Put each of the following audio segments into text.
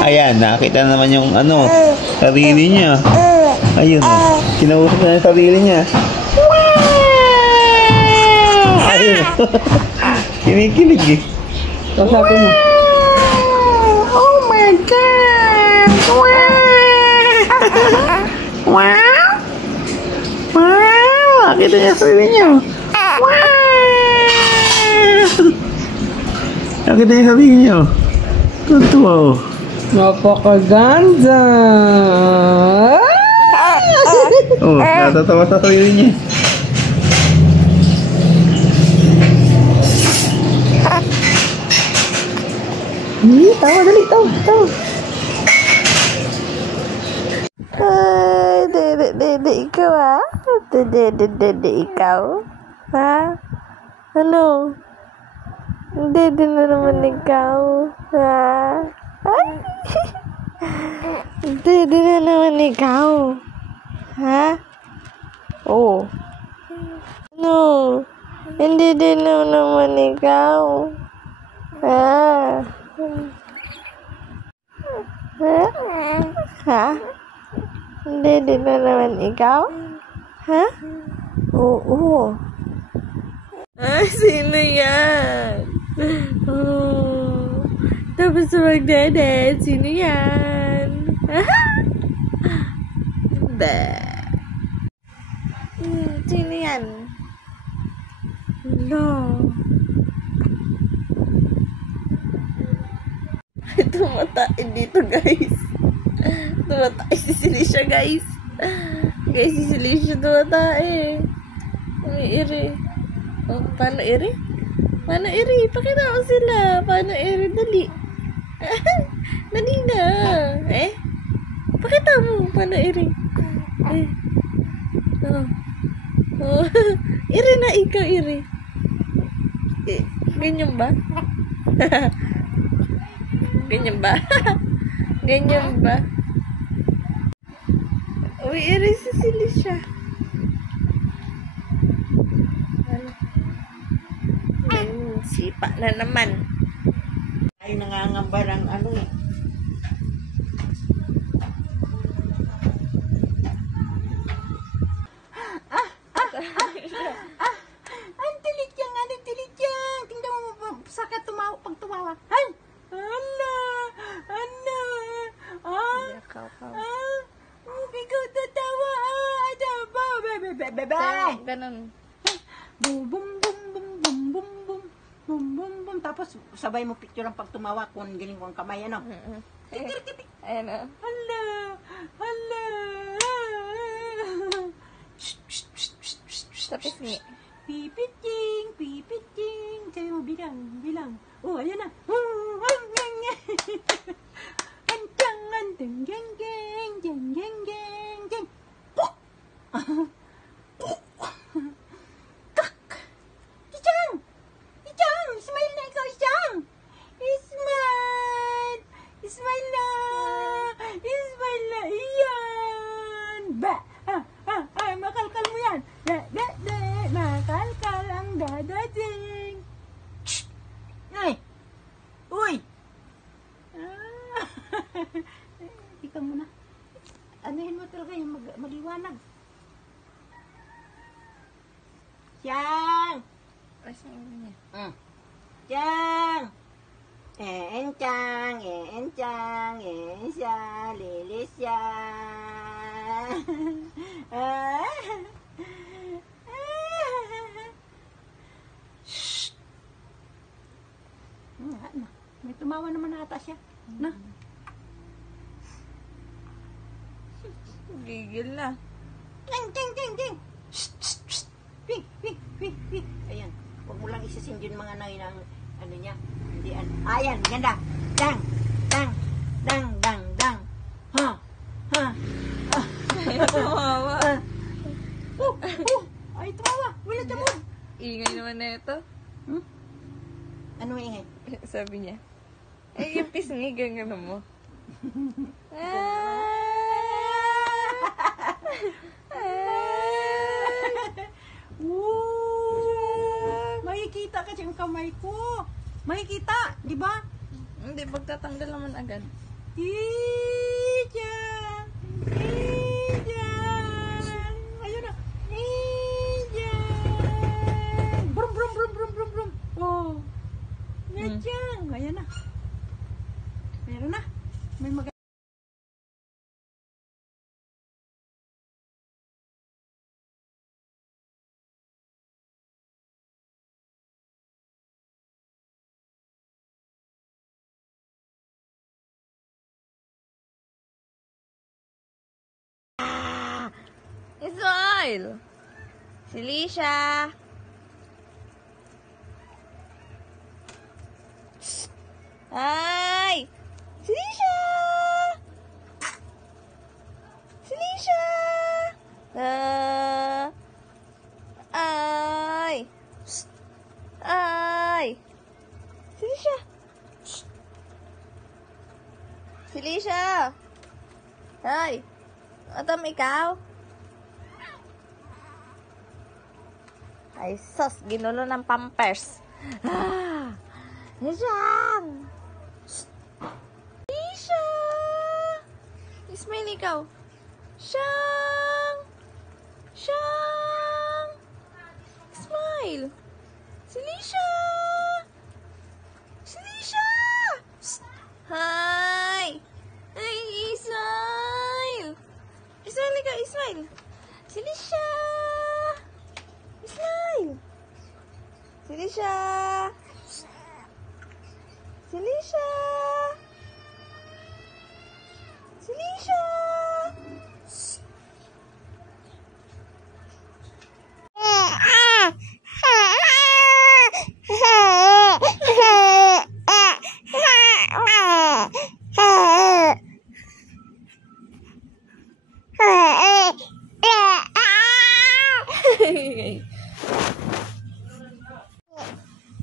Ayan, nakita naman yung ano, sarili niya. Ayun, kinausap na yung sarili niya. Ayun. Kinikilig eh. Kausapin mo. Oh my God! Wow! Wow! Nakita niya sarili niya. Wow! Nakita niya sarili niya. Totoo. Napakaganda! Oh, natatawa sa sarili niya. Tawa, dali, tawa. Ay, dede ikaw ah. Dede ikaw. Ha? Ano? Dede na naman ikaw. Ha? Ay. Dede na naman ikaw. Ha? Oh. No. Hindi din na naman ikaw. Ha? Ha? Ha? Hindi din na naman ikaw? Ha? Oo. Ah, sino yan? Oh. Tapos magdede, sino yan? Ba? Sino yan? No. Tumatain dito, guys. Tumatain si Silisha, guys. Guys, si Silisha tumatain. Umiiri. Oh, paano iri? Paano iri? Pakita mo sila. Paano iri? Dali. Dali na. Eh? Pakita mo. Paano iri? Eh. Oh. Oh. Iri na ikaw, iri. Eh, ganyan ba? Ganyan ba? Ganyan ba? Uy, iri si Silisha. Sipa na naman. Ay, nangangamba ng ano eh. Ang tilit yan. Tingnan mo, saka pag tumawa. Ay! Ala! Ala! Ikaw tatawa. Ada ba? Bebe! Ganun. Bum, bum, bum, bum, bum, bum, bum. Bum, bum, bum. Tapos, sabay mo picture ang pag tumawa kung galing ko ang kamay, ano? Ayan o. Hala! Hala! Tapos ni. Pipiting! Pipiting! Sabi mo, bilang. Oh, ayan na. Antang, antang, geng, geng, geng, geng, geng, geng. Kak! Ichang! Smile na ikaw, Ichang! Smile na! Iyan! Ba! Makalkal mo yan! Makalkal ang dadading! Ay! Uy! Ikaw muna. Anuhin mo talaga yung maliwanag. Siyang! Asan niya? Chang! Chang! Siya! Lilis siya! Shhh! May tumawa naman ata siya. Na? Gigil na. Chang! Shhh! Ping! Ayan. Huwag mo lang isasin yun mga nay ng ano niya. Hindi, ayan, ganda. Dang! Ha! Tumawa. Ay, tumawa. Wala siya mo. Ingay naman na ito. Ano ingay? Sabi niya. Yung pisngi, gano'n mo. Makikita kasi yung kamay ko. Makikita, di ba? Hindi, pagtatanggal naman agad. Ijan. Ijan. Ayun na. Ijan. Brum, brum, brum, brum, brum, brum. Oh. Ijan. Ayan na. Meron na. May mag Ismail! Si Lisha! Ay! Si Lisha! Si Lisha! Ay! Ay! Si Lisha! Si Lisha! Ay! Atam ikaw? Ay, sus, ginulo ng pampers. Ah! Nishan! Nisha! Ismail, ikaw. Shang! Shang! Ismail! Si Lisha! Si Lisha! Hi! Ay, Ismail! Ismail, ikaw, Ismail! Si Lisha! Ismail! Si Lisha! Si Lisha! Si Lisha!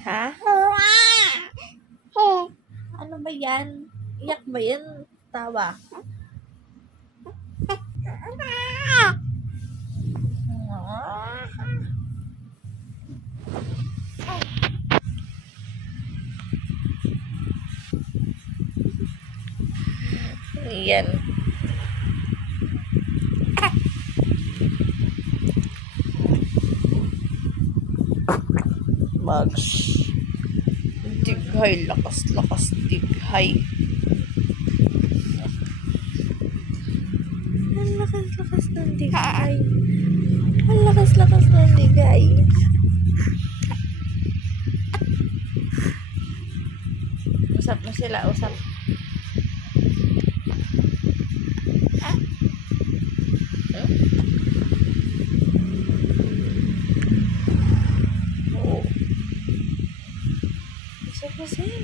Ha? Ano ba yan? Iyak ba yan? Tawa. Yan. Mags. Dighay, lakas-lakas dighay. Ang lakas-lakas ng dighay. Ang lakas-lakas ng dighay. Usap na sila, usap. Oh. Usap na sila.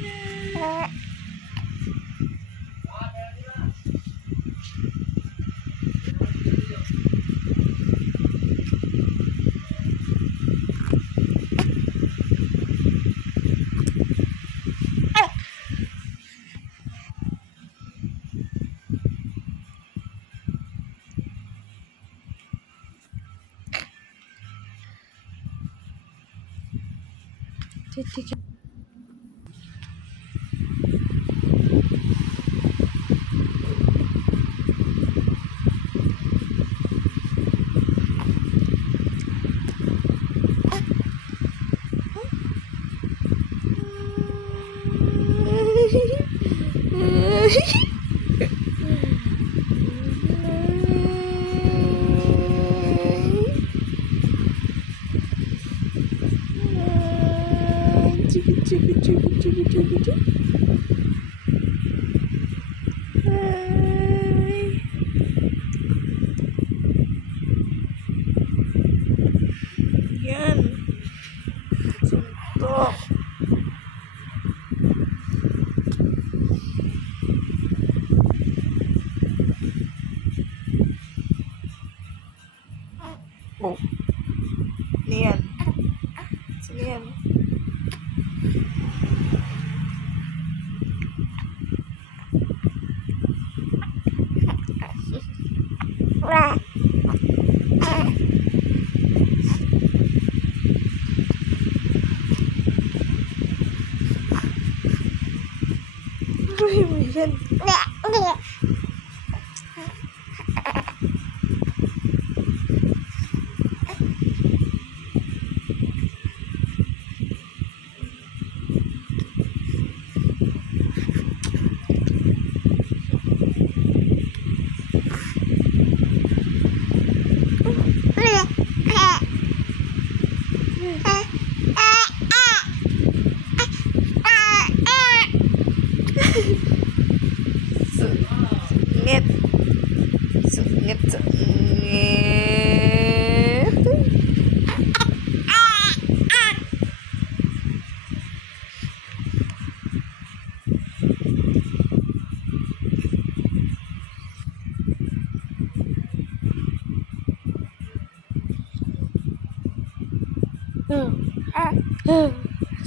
Yan. Suntok. Oh. Lian. Si Lian. Uy, Yan. Sungit. Sungit, sungit.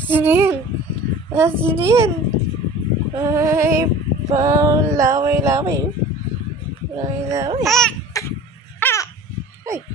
Sino yan? Sino yan? Ay, laway-laway. Laway-laway. Ay.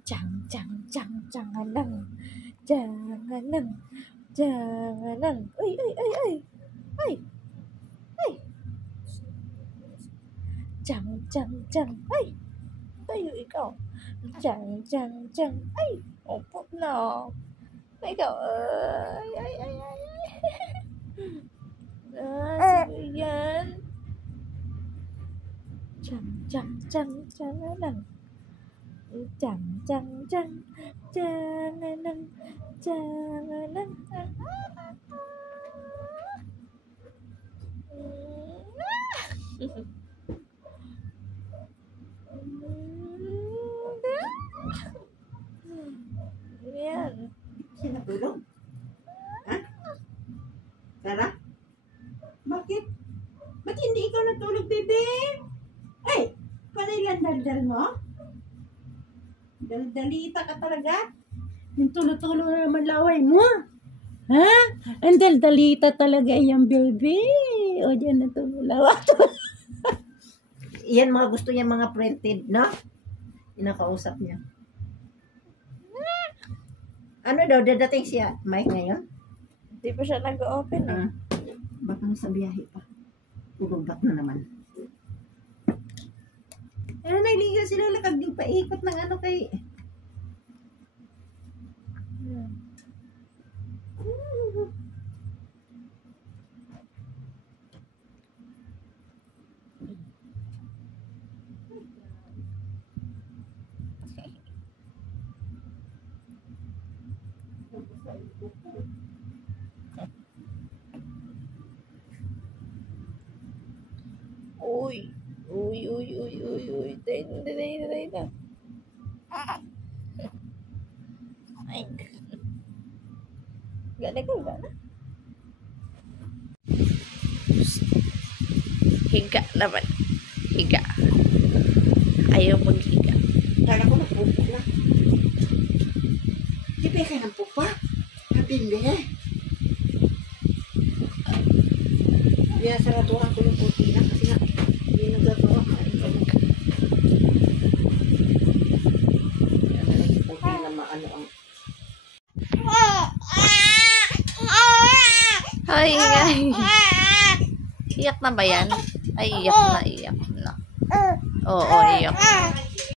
Jangan. Ay. Jangan. Ay. Tayo ikaw. Jangan. Ay. Opo na. Ikaw. Ay. Sige yan. Jangan. Yan. Sinatulog? Ha? Sarah? Bakit? Ba't hindi ikaw natulog, bebe? Ay! Panay lang daldal mo? Daldalita ka talaga? Yung tulo-tulo na naman laway mo. Ha? Ang daldalita talaga yung bebe. O dyan na tumulawa. Yan mga gusto niya mga printed, no? Inakausap niya. Ano daw, dadating siya? Mike ngayon? Hindi pa siya nag-open eh. Baka nasa biyahe pa. Urubat na naman. Ano, nailiga sila lakag yung paikot ng ano kay... Uy. Day na. Ay. Gana. Higa naman. Higa. Ayaw maghiga. Kala ko nagpupo na. Di ba ka ng pupa? Kapindi eh. Kaya saratuhan ko yung puti na kasi nga hindi nagagawa. Kaya na yung puti na maano ang... Ay. Iyak na ba yan? Ay, iyak na. Oo, iyak.